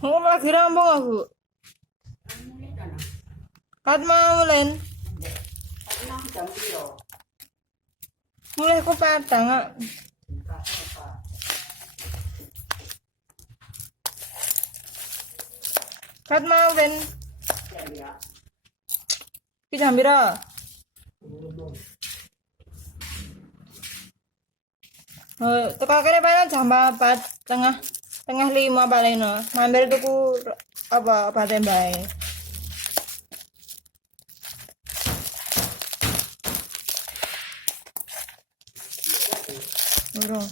Mau lagi rampung aku. Kat mau len. Mulai aku patang ah. Kat mau len. Ki jam pira? Teko kene paling jam 4 tengah tengah 5 paling no. Mampir tuku apa obat bae. Urung.